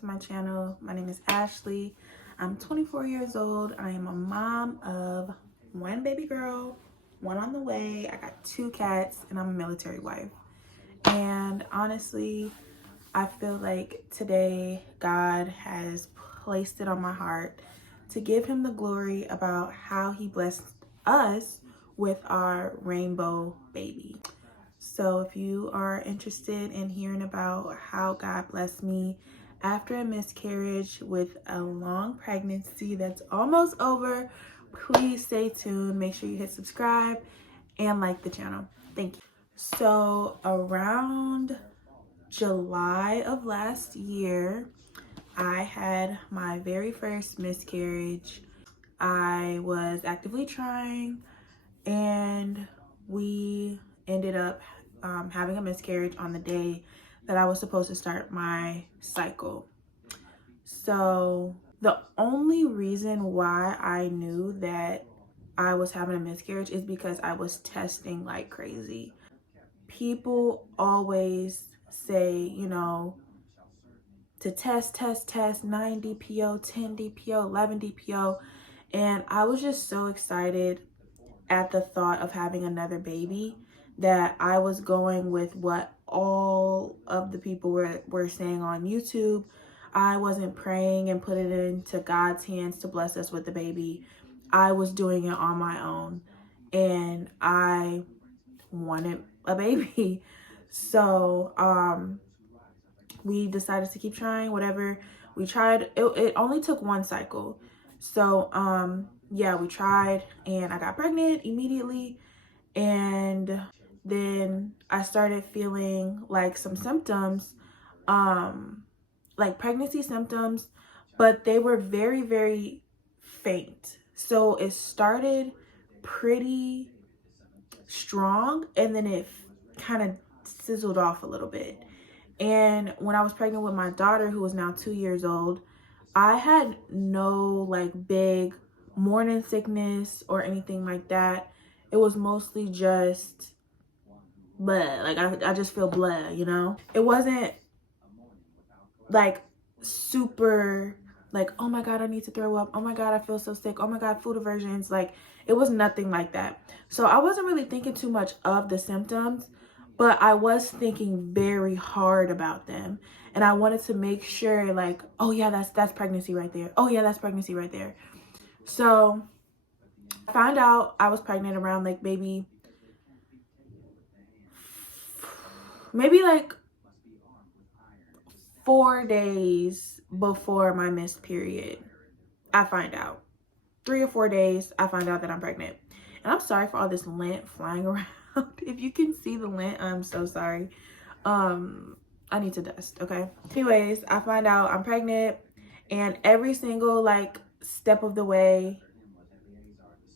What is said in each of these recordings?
to my channel. My name is Ashley. I'm 24 years old. I am a mom of one baby girl, one on the way. I got 2 cats, and I'm a military wife. And honestly, I feel like today God has placed it on my heart to give him the glory about how he blessed us with our rainbow baby. So if you are interested in hearing about how God blessed me after a miscarriage with a long pregnancy that's almost over, please stay tuned. Make sure you hit subscribe and like the channel. Thank you. So around July of last year, I had my very first miscarriage. I was actively trying, and we ended up having a miscarriage on the day that I was supposed to start my cycle. So the only reason why I knew that I was having a miscarriage is because I was testing like crazy. People always say, you know, to test 9 DPO, 10 DPO, 11 DPO, and I was just so excited at the thought of having another baby that I was going with what all of the people were saying on YouTube. I wasn't praying and putting it into God's hands to bless us with the baby. I was doing it on my own, and I wanted a baby. So we decided to keep trying. Whatever we tried, it only took 1 cycle. So yeah, we tried, and I got pregnant immediately. And then I started feeling like some symptoms, like pregnancy symptoms, but they were very, very faint. So it started pretty strong, and then it kind of sizzled off a little bit. And when I was pregnant with my daughter, who is now 2 years old, I had no like big morning sickness or anything like that. It was mostly just blood. Like I just feel blood, you know? It wasn't like super like, oh my God, I need to throw up. Oh my God, I feel so sick. Oh my God, food aversions. Like it was nothing like that. So I wasn't really thinking too much of the symptoms, but I was thinking very hard about them. And I wanted to make sure like, oh yeah, that's pregnancy right there. Oh yeah, that's pregnancy right there. So I found out I was pregnant around like maybe like 4 days before my missed period. I find out 3 or 4 days, I find out that I'm pregnant. And I'm sorry for all this lint flying around. If you can see the lint, I'm so sorry. I need to dust, okay? Anyways, I find out I'm pregnant, and every single like step of the way,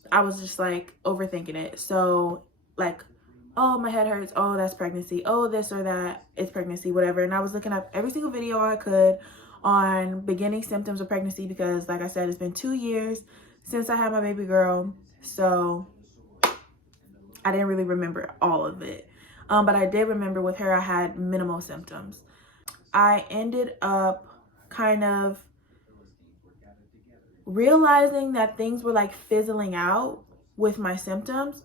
I was just like overthinking it. So like, oh, my head hurts. Oh, that's pregnancy. Oh, this or that, it's pregnancy, whatever. And I was looking up every single video I could on beginning symptoms of pregnancy because, like I said, it's been 2 years since I had my baby girl. So I didn't really remember all of it. But I did remember with her, I had minimal symptoms. I ended up kind of realizing that things were like fizzling out with my symptoms.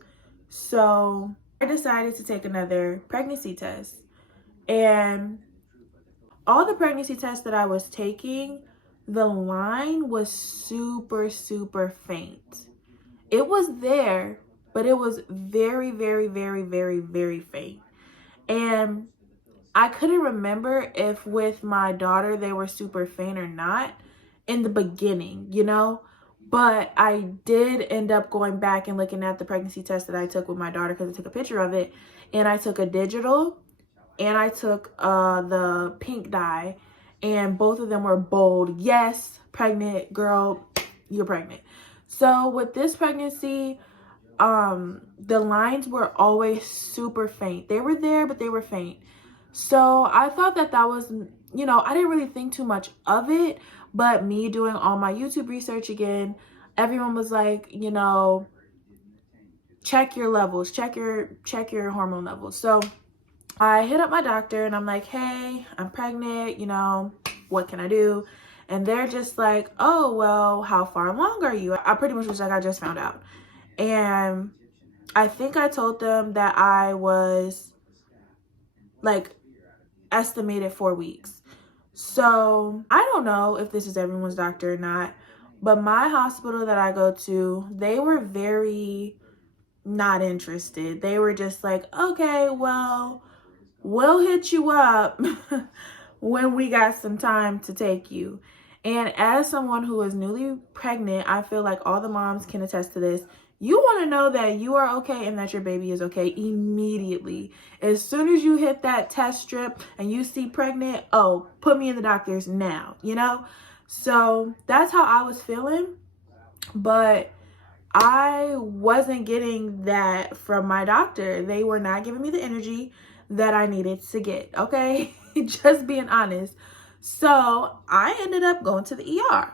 So I decided to take another pregnancy test. And all the pregnancy tests that I was taking, the line was super, super faint. It was there, but it was very, very, very, very, very faint. And I couldn't remember if with my daughter they were super faint or not in the beginning, you know? But I did end up going back and looking at the pregnancy test that I took with my daughter because I took a picture of it. And I took a digital, and I took the pink dye, and both of them were bold. Yes, pregnant, girl, you're pregnant. So with this pregnancy, the lines were always super faint. They were there, but they were faint. So I thought that was, you know, I didn't really think too much of it, but me doing all my YouTube research again, everyone was like, you know, check your levels, check your hormone levels. So I hit up my doctor and I'm like, hey, I'm pregnant, you know, what can I do? And they're just like, oh, well, how far along are you? I pretty much was like, I just found out. And I think I told them that I was like estimated 4 weeks. So I don't know if this is everyone's doctor or not, but my hospital that I go to, they were very not interested. They were just like, okay, well, we'll hit you up when we got some time to take you. And as someone who is newly pregnant, I feel like all the moms can attest to this. You want to know that you are okay and that your baby is okay immediately. As soon as you hit that test strip and you see pregnant, oh, put me in the doctors now, you know? So that's how I was feeling. But I wasn't getting that from my doctor. They were not giving me the energy that I needed to get, okay? Just being honest. So I ended up going to the ER.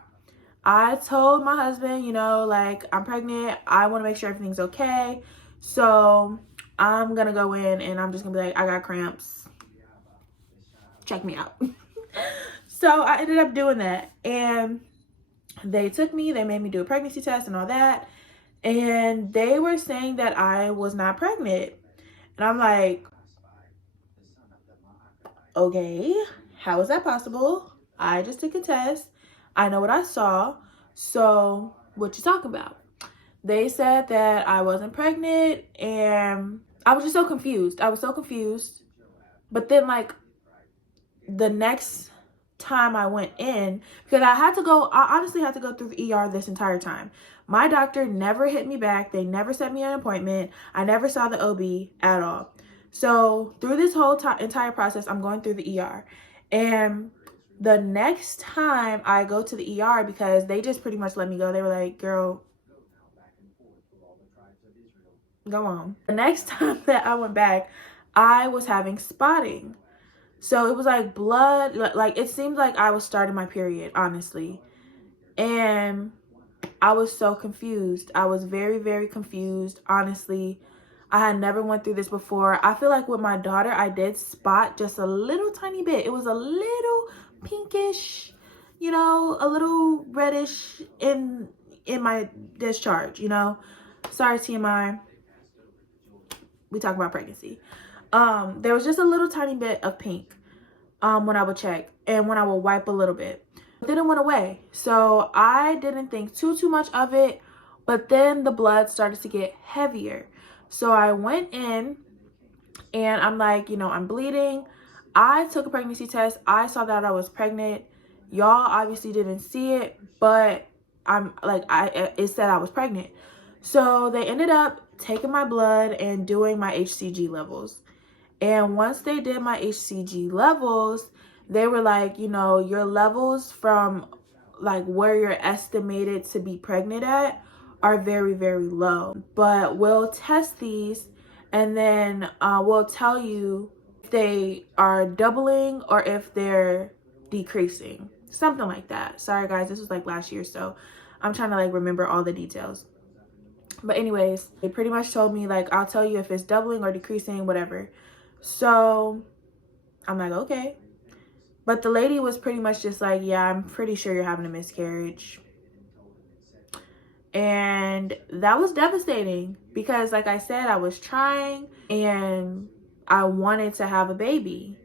I told my husband, you know, like, I'm pregnant. I want to make sure everything's okay. So I'm going to go in and I'm just going to be like, I got cramps. Check me out. So I ended up doing that. And they took me. They made me do a pregnancy test and all that. And they were saying that I was not pregnant. And I'm like, okay, how is that possible? I just took a test. I know what I saw. So what you talking about? They said that I wasn't pregnant, and I was just so confused. I was so confused. But then, like, the next time I went in, because I honestly had to go through the ER this entire time. My doctor never hit me back. They never set me an appointment. I never saw the OB at all. So through this whole entire process, I'm going through the ER. And the next time I go to the ER, because they just pretty much let me go. They were like, girl, go on. The next time that I went back, I was having spotting. So it was like blood, like it seemed like I was starting my period, honestly. And I was so confused. I was very, very confused, honestly. I had never went through this before. I feel like with my daughter, I did spot just a little tiny bit. It was a little pinkish, you know, a little reddish in my discharge, you know. Sorry, TMI. We talk about pregnancy. There was just a little tiny bit of pink when I would check and when I would wipe a little bit. It didn't went away. So I didn't think too much of it, but then the blood started to get heavier. So I went in and I'm like, you know, I'm bleeding. I took a pregnancy test. I saw that I was pregnant. Y'all obviously didn't see it, but I'm like, it said I was pregnant. So they ended up taking my blood and doing my HCG levels. And once they did my HCG levels, they were like, you know, your levels from like where you're estimated to be pregnant at are very, very low. But we'll test these and then we'll tell you if they are doubling or if they're decreasing. Something like that. Sorry guys, this was like last year, so I'm trying to like remember all the details. But anyways, they pretty much told me like, I'll tell you if it's doubling or decreasing, whatever. So I'm like, okay. But the lady was pretty much just like, yeah, I'm pretty sure you're having a miscarriage. And that was devastating because like I said, I was trying and I wanted to have a baby.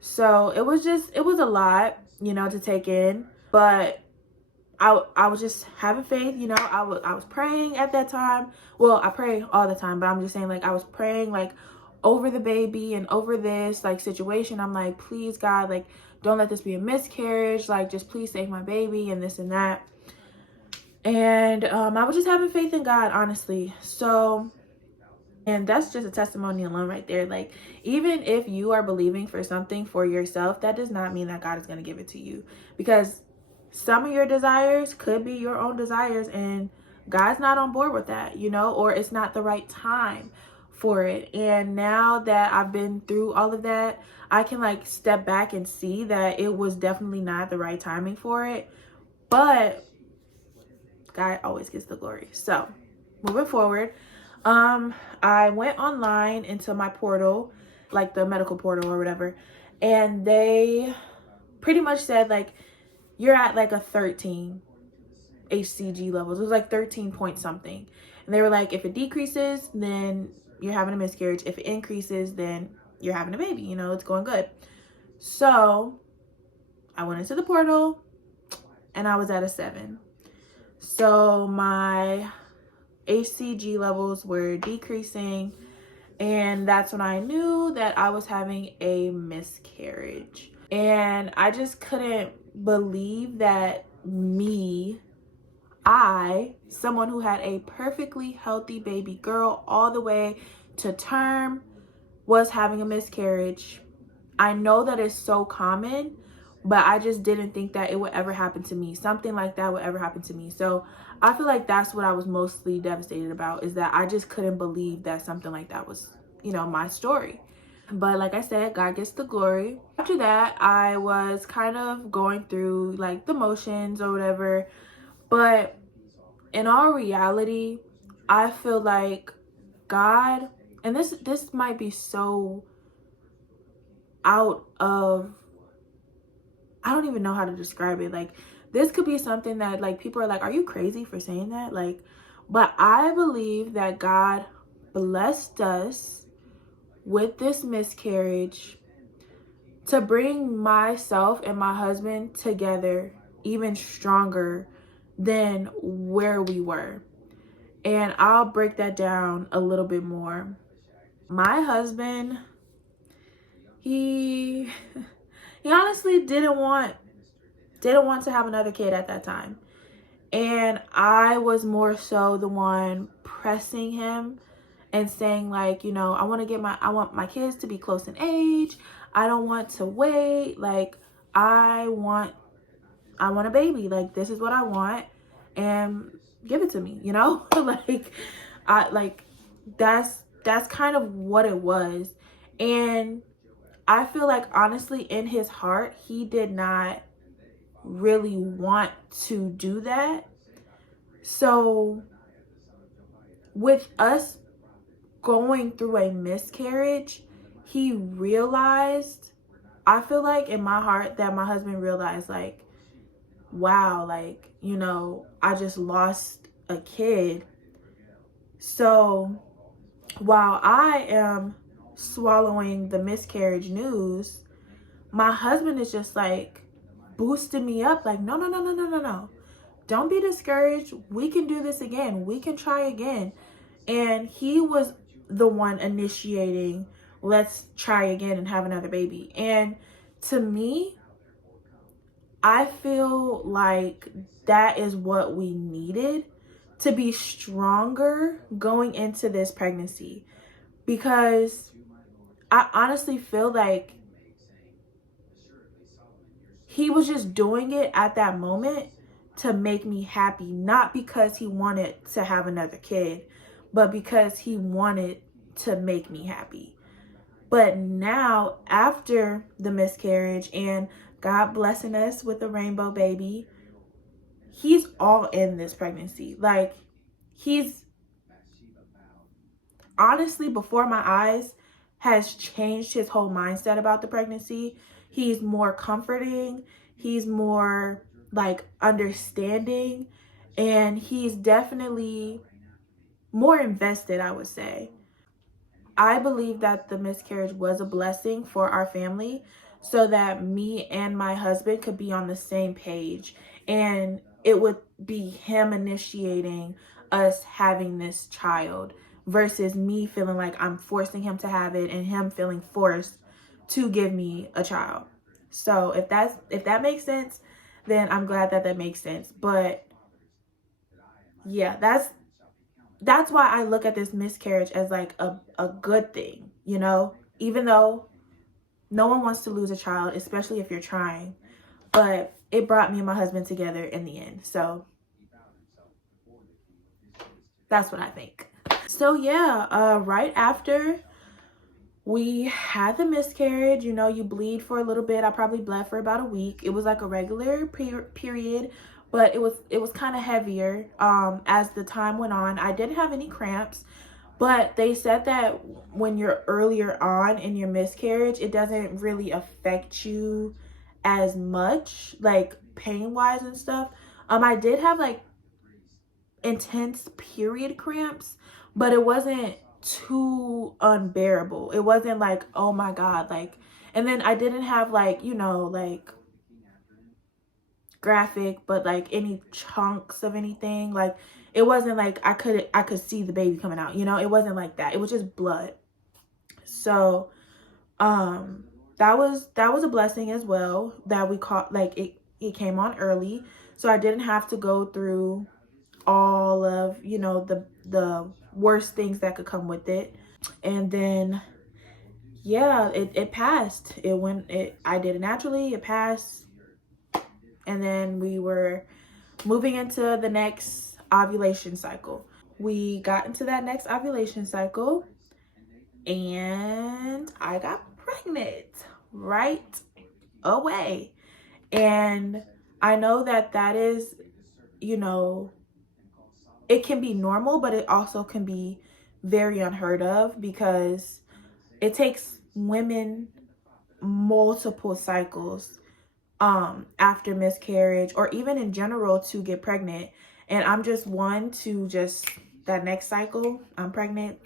So it was a lot, you know, to take in. But I was just having faith, you know. I was praying at that time. Well, I pray all the time, but I'm just saying like I was praying like over the baby and over this like situation. I'm like, please God, like don't let this be a miscarriage. Like just please save my baby and this and that. And I was just having faith in God, honestly. So, and that's just a testimony alone right there. Like, even if you are believing for something for yourself, that does not mean that God is going to give it to you. Because some of your desires could be your own desires and God's not on board with that, you know, or it's not the right time for it. And now that I've been through all of that, I can like step back and see that it was definitely not the right timing for it. But God always gets the glory. So moving forward, I went online into my portal, like the medical portal or whatever, and they pretty much said like you're at like a 13 HCG levels. It was like 13 point something. And they were like, if it decreases, then you're having a miscarriage. If it increases, then you're having a baby. You know, it's going good. So I went into the portal and I was at a 7. So my HCG levels were decreasing, and that's when I knew that I was having a miscarriage. And I just couldn't believe that someone who had a perfectly healthy baby girl all the way to term, was having a miscarriage. I know that it's so common, but I just didn't think that it would ever happen to me. Something like that would ever happen to me. So I feel like that's what I was mostly devastated about, is that I just couldn't believe that something like that was, you know, my story. But like I said, God gets the glory. After that, I was kind of going through like the motions or whatever. But in all reality, I feel like God, and this might be so out of, I don't even know how to describe it. Like, this could be something that like people are like, are you crazy for saying that? Like, but I believe that God blessed us with this miscarriage to bring myself and my husband together even stronger than where we were. And I'll break that down a little bit more. My husband, he honestly didn't want to have another kid at that time. And I was more so the one pressing him and saying like, you know, I want my kids to be close in age. I don't want to wait. Like, I want a baby. Like, this is what I want, and give it to me, you know? That's kind of what it was. And I feel like honestly in his heart, he did not really want to do that. So with us going through a miscarriage, he realized, I feel like in my heart that my husband realized like, wow, like, you know, I just lost a kid. So while I am swallowing the miscarriage news, my husband is just like boosting me up like, no. Don't be discouraged. We can do this again. We can try again. And he was the one initiating, let's try again and have another baby. And to me, I feel like that is what we needed to be stronger going into this pregnancy. Because I honestly feel like he was just doing it at that moment to make me happy, not because he wanted to have another kid, but because he wanted to make me happy. But now, after the miscarriage and God blessing us with a rainbow baby, he's all in this pregnancy. Like, he's honestly, before my eyes, has changed his whole mindset about the pregnancy. He's more comforting. He's more like understanding, and he's definitely more invested, I would say. I believe that the miscarriage was a blessing for our family so that me and my husband could be on the same page, and it would be him initiating us having this child versus me feeling like I'm forcing him to have it and him feeling forced to give me a child. So if that makes sense, then I'm glad that makes sense. But yeah, that's why I look at this miscarriage as like a good thing, you know, even though no one wants to lose a child, especially if you're trying, but it brought me and my husband together in the end. So that's what I think. So yeah, right after we had the miscarriage, you know, you bleed for a little bit. I probably bled for about a week. It was like a regular period, but it was kind of heavier as the time went on. I didn't have any cramps, but they said that when you're earlier on in your miscarriage, it doesn't really affect you as much, like pain wise and stuff. I did have like intense period cramps, but it wasn't too unbearable. It wasn't like, oh my God, like, and then I didn't have like, you know, like graphic, but like any chunks of anything. Like it wasn't like I could see the baby coming out, you know. It wasn't like that. It was just blood. So that was a blessing as well, that we caught, like it came on early, so I didn't have to go through all of, you know, the worst things that could come with it. And then yeah, it passed. I did it naturally, it passed. And then we were moving into the next ovulation cycle. We got into that next ovulation cycle and I got pregnant right away. And I know that is, you know, it can be normal, but it also can be very unheard of, because it takes women multiple cycles after miscarriage, or even in general, to get pregnant. And I'm just one to just, that next cycle, I'm pregnant,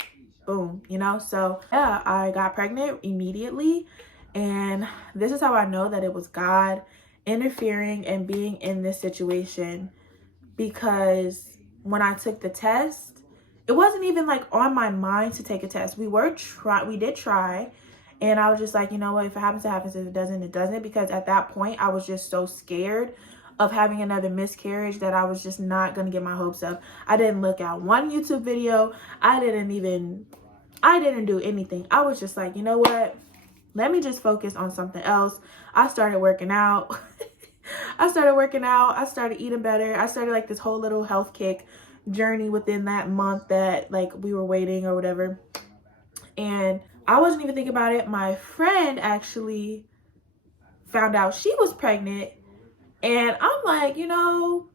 boom, you know. So yeah, I got pregnant immediately, and this is how I know that it was God interfering and being in this situation, because when I took the test, it wasn't even like on my mind to take a test. We did try, and I was just like, you know what, if it happens, it happens. If it doesn't, it doesn't. Because at that point, I was just so scared of having another miscarriage that I was just not going to get my hopes up. I didn't look at one YouTube video. I didn't do anything. I was just like, you know what? Let me just focus on something else. I started working out. I started eating better. I started like this whole little health kick journey within that month that like we were waiting or whatever. And I wasn't even thinking about it. My friend actually found out she was pregnant, and I'm like, you know,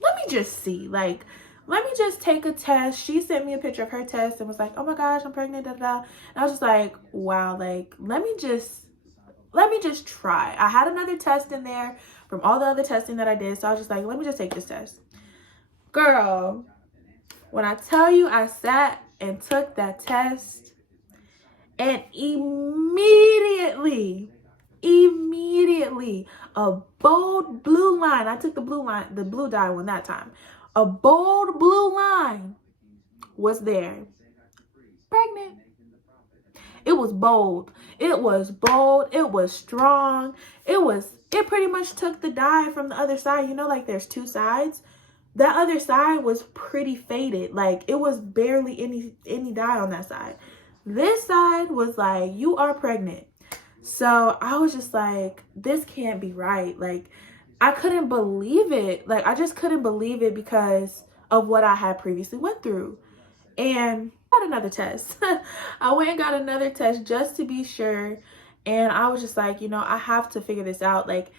let me just see. Like, let me just take a test. She sent me a picture of her test and was like, oh my gosh, I'm pregnant, da da da. And I was just like, wow, like, let me just try. I had another test in there from all the other testing that I did. So I was just like, let me just take this test. Girl, when I tell you, I sat and took that test, and immediately, a bold blue line. I took the blue dye one that time. A bold blue line was there. Pregnant. It was bold. It was bold. It was strong. It pretty much took the dye from the other side. You know, like there's two sides. That other side was pretty faded. Like it was barely any dye on that side. This side was like, you are pregnant. So I was just like, this can't be right. Like, I couldn't believe it. Like, I just couldn't believe it because of what I had previously went through. And I got another test. I went and got another test just to be sure. And I was just like, you know, I have to figure this out. Like,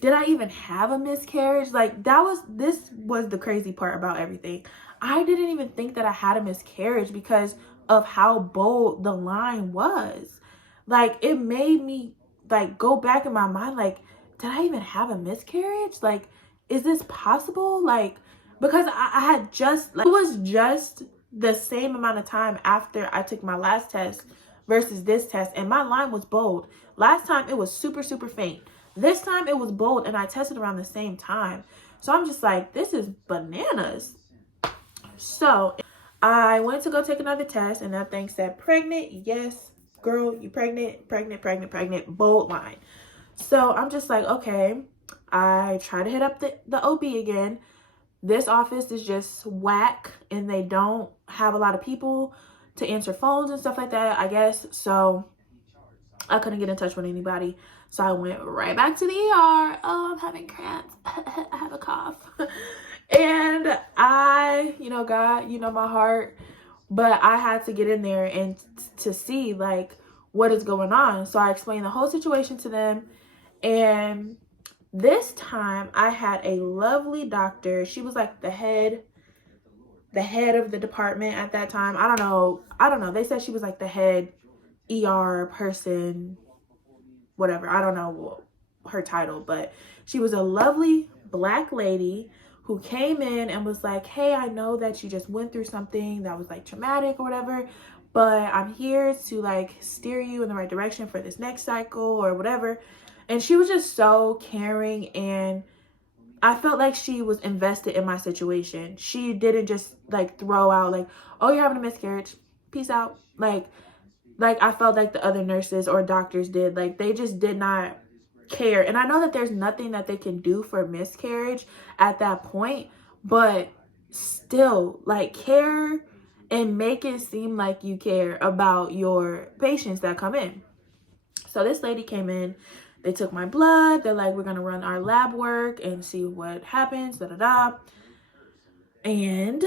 did I even have a miscarriage? Like, this was the crazy part about everything. I didn't even think that I had a miscarriage because of how bold the line was. Like, it made me like go back in my mind, like, did I even have a miscarriage? Like, is this possible? Like, because I had just, like, it was just the same amount of time after I took my last test versus this test, and my line was bold. Last time it was super faint. This time it was bold, and I tested around the same time. So I'm just like, this is bananas. So I went to go take another test, and that thing said pregnant. Yes, girl, you pregnant, bold line. So I'm just like, okay. I try to hit up the OB again. This office is just whack, and they don't have a lot of people to answer phones and stuff like that, I guess. So I couldn't get in touch with anybody. So I went right back to the ER. Oh, I'm having cramps. I have a cough. And I, you know, God, you know my heart, but I had to get in there and to see like what is going on. So I explained the whole situation to them, and this time I had a lovely doctor. She was like the head of the department at that time. I don't know. They said she was like the head ER person, whatever. I don't know her title, but she was a lovely Black lady who came in and was like, hey, I know that you just went through something that was like traumatic or whatever, but I'm here to like steer you in the right direction for this next cycle or whatever. And she was just so caring, and I felt like she was invested in my situation. She didn't just like throw out like, oh, you're having a miscarriage, peace out. Like I felt like the other nurses or doctors did. Like they just did not care. And I know that there's nothing that they can do for miscarriage at that point, but still, like, care and make it seem like you care about your patients that come in. So this lady came in, they took my blood, they're like, we're gonna run our lab work and see what happens, da da da. And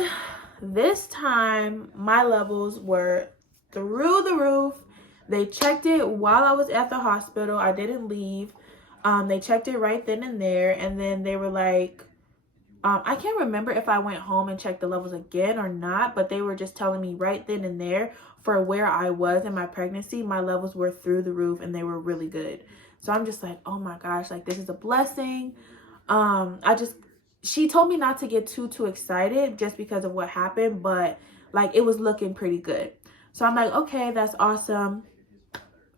this time my levels were through the roof. They checked it while I was at the hospital. I didn't leave. They checked it right then and there, and then they were like, I can't remember if I went home and checked the levels again or not, but they were just telling me right then and there for where I was in my pregnancy, my levels were through the roof and they were really good. So I'm just like, oh my gosh, like this is a blessing. She told me not to get too excited just because of what happened, but like it was looking pretty good. So I'm like, okay, that's awesome.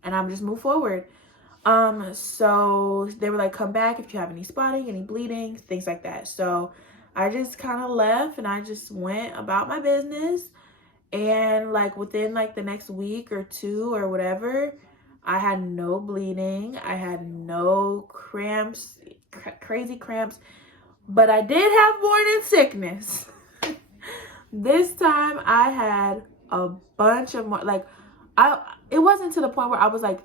And I'm just move forward. So they were like, come back if you have any spotting, any bleeding, things like that. So I just kind of left and I just went about my business. And like within like the next week or two or whatever, I had no bleeding. I had no cramps, crazy cramps, but I did have morning sickness. This time I had a bunch of more, like it wasn't to the point where I was like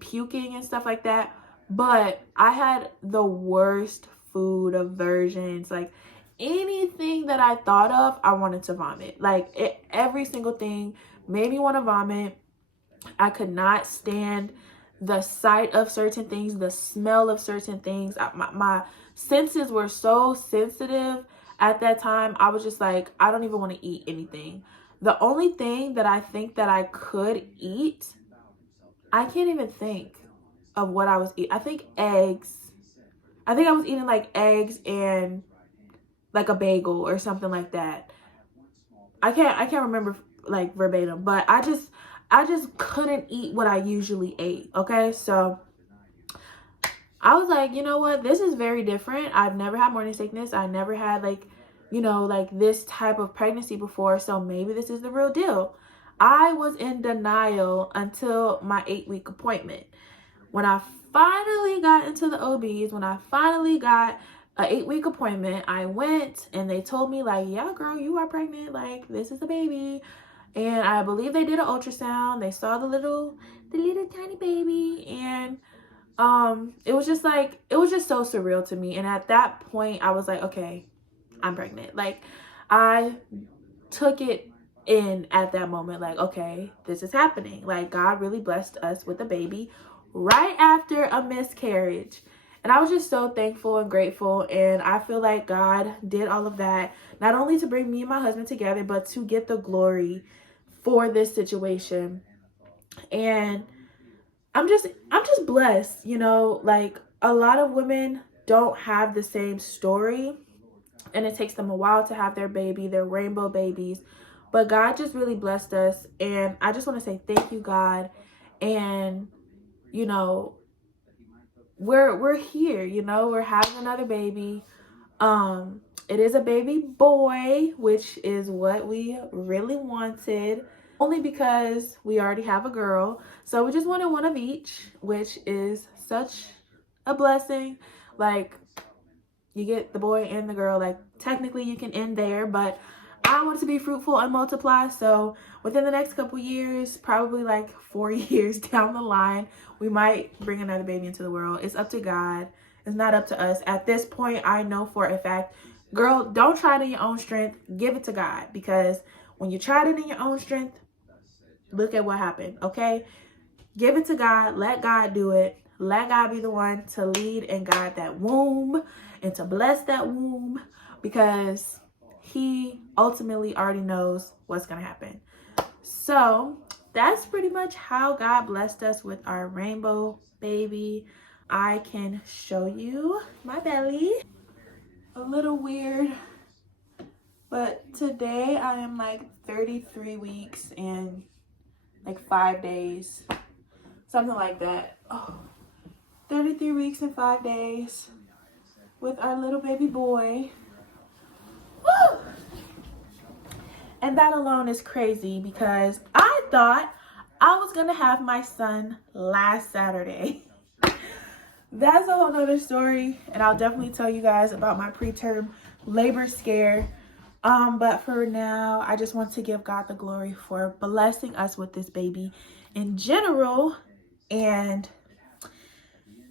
puking and stuff like that, but I had the worst food aversions. Like anything that I thought of, I wanted to vomit. Like every single thing made me want to vomit. I could not stand the sight of certain things, the smell of certain things. My senses were so sensitive at that time. I was just like, I don't even want to eat anything. The only thing that I think that I could eat, I can't even think of what I was eating. I think eggs. I think I was eating like eggs and like a bagel or something like that. I can't remember like verbatim, but I just couldn't eat what I usually ate. Okay, so I was like, you know what? This is very different. I've never had morning sickness. I never had like, you know, like this type of pregnancy before. So maybe this is the real deal. I was in denial until my 8-week appointment. When I finally got into the OBs, when I finally got an 8-week appointment, I went and they told me like, yeah, girl, you are pregnant. Like this is the baby. And I believe they did an ultrasound. They saw the little tiny baby. And it was just so surreal to me. And at that point I was like, okay, I'm pregnant. Like I took it in at that moment, like, okay, this is happening. Like God really blessed us with a baby right after a miscarriage. And I was just so thankful and grateful. And I feel like God did all of that, not only to bring me and my husband together, but to get the glory for this situation. And I'm just blessed, you know, like a lot of women don't have the same story, and it takes them a while to have their baby, their rainbow babies. But God just really blessed us, and I just want to say thank you, God. And you know, we're here, you know, we're having another baby. It is a baby boy, which is what we really wanted, only because we already have a girl. So we just wanted one of each, which is such a blessing. Like you get the boy and the girl, like technically you can end there, but I want to be fruitful and multiply. So within the next couple years, probably like 4 years down the line, we might bring another baby into the world. It's up to God. It's not up to us. At this point, I know for a fact, girl, don't try it in your own strength. Give it to God, because when you tried it in your own strength, look at what happened. Okay, give it to God. Let God do it. Let God be the one to lead and guide that womb and to bless that womb, because He ultimately already knows what's going to happen. So that's pretty much how God blessed us with our rainbow baby. I can show you my belly. A little weird, but today I am like 33 weeks and like 5 days, something like that. Oh, 33 weeks and 5 days with our little baby boy. Woo! And that alone is crazy because I thought I was gonna have my son last Saturday. That's a whole nother story, and I'll definitely tell you guys about my preterm labor scare. But for now, I just want to give God the glory for blessing us with this baby in general. And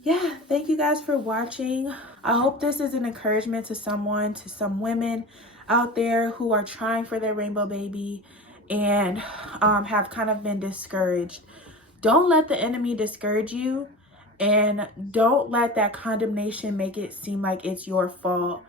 yeah, thank you guys for watching. I hope this is an encouragement to someone, to some women out there who are trying for their rainbow baby and have kind of been discouraged. Don't let the enemy discourage you, and don't let that condemnation make it seem like it's your fault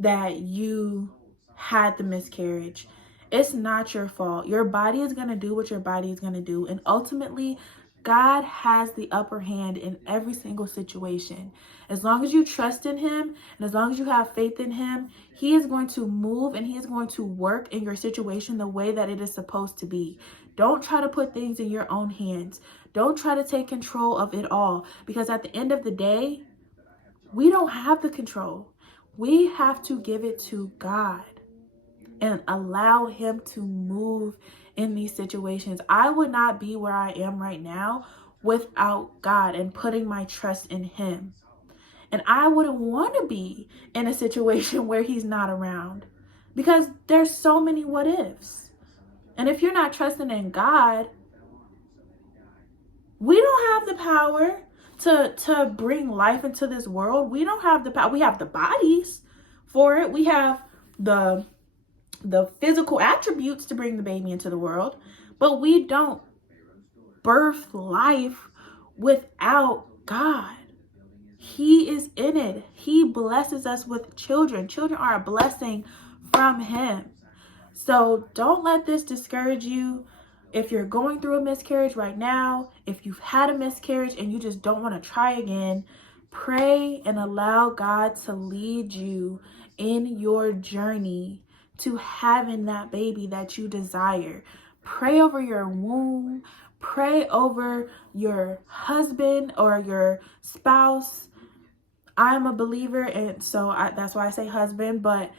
that you had the miscarriage. It's not your fault. Your body is going to do what your body is going to do, and ultimately God has the upper hand in every single situation. As long as you trust in him and as long as you have faith in him, he is going to move and he is going to work in your situation the way that it is supposed to be. Don't try to put things in your own hands. Don't try to take control of it all, because at the end of the day, we don't have the control. We have to give it to God and allow him to move in these situations. I would not be where I am right now without God and putting my trust in him. And I wouldn't want to be in a situation where he's not around, because there's so many what ifs. And if you're not trusting in God, we don't have the power to bring life into this world. We don't have the power. We have the bodies for it. We have the physical attributes to bring the baby into the world, but we don't birth life without God. He is in it. He blesses us with children. Children are a blessing from him. So don't let this discourage you. If you're going through a miscarriage right now, if you've had a miscarriage and you just don't want to try again, pray and allow God to lead you in your journey to having that baby that you desire. Pray over your womb. Pray over your husband or your spouse. I'm a believer, and so that's why I say husband. But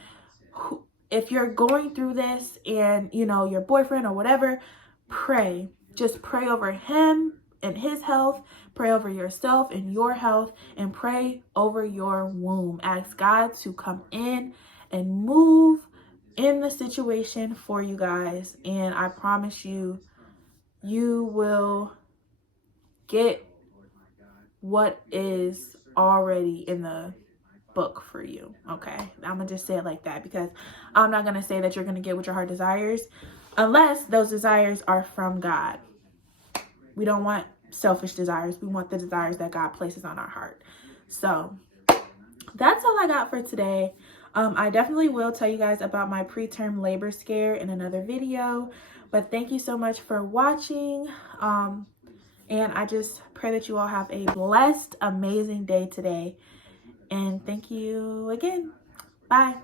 if you're going through this and, you know, your boyfriend or whatever, pray. Just pray over him and his health. Pray over yourself and your health, and pray over your womb. Ask God to come in and move in the situation for you guys, and I promise you, you will get what is already in the book for you. Okay, I'm gonna just say it like that, because I'm not gonna say that you're gonna get what your heart desires unless those desires are from God. We don't want selfish desires. We want the desires that God places on our heart. So that's all I got for today. I definitely will tell you guys about my preterm labor scare in another video, but thank you so much for watching. And I just pray that you all have a blessed, amazing day today. And thank you again. Bye.